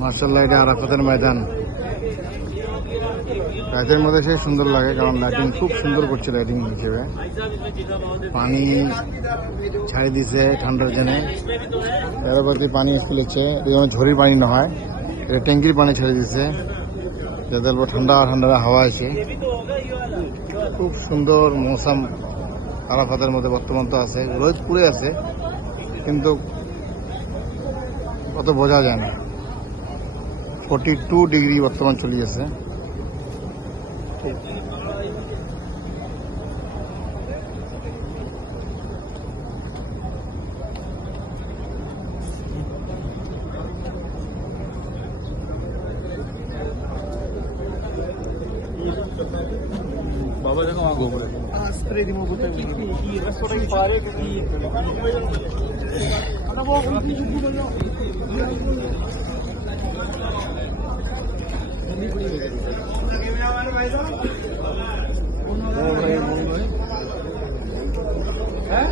মাশাআল্লাহ, এটা আরাফাতের ময়দান। রাতের মধ্যে সে সুন্দর লাগে, কারণ লাইটিং খুব সুন্দর করছে লাইটিং হিসেবে। পানি ছাই দিছে ঠান্ডার জন্য, তেরোবাতি পানি ফেলেছে, যেমন ঝড়ির পানি না হয়, এটা ট্যাঙ্কির পানি ছেড়ে দিছে, যাতে ঠান্ডা ঠান্ডা হাওয়া আছে। খুব সুন্দর মৌসুম আরাফাতের মধ্যে বর্তমান তো আছে, রোদ পুড়ে আছে, কিন্তু অত বোঝা যায় না। 42 ডিগ্রি বর্তমান চলে আছে। बाबा देखो वहाँ घूम रहे स्प्रे दी मुझे बोलते हैं रसोई पारे की मतलब वो है